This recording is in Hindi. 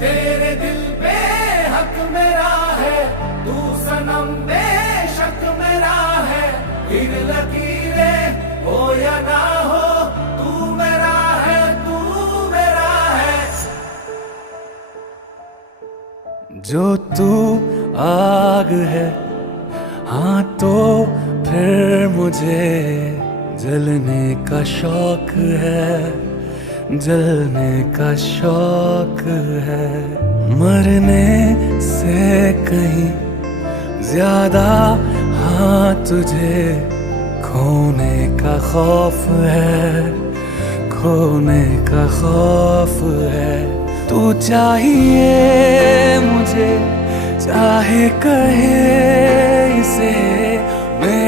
तेरे दिल पे हक मेरा है, तू सनम बेशक मेरा है। फिर लकीरें हो या ना हो, तू मेरा है, तू मेरा है। जो तू आग है, हाँ तो फिर मुझे जलने का शौक है, जलने का शौक है। मरने से कहीं ज्यादा हाँ तुझे खोने का खौफ है, खोने का खौफ है। तू चाहिए मुझे, चाहे कहे इसे मेरा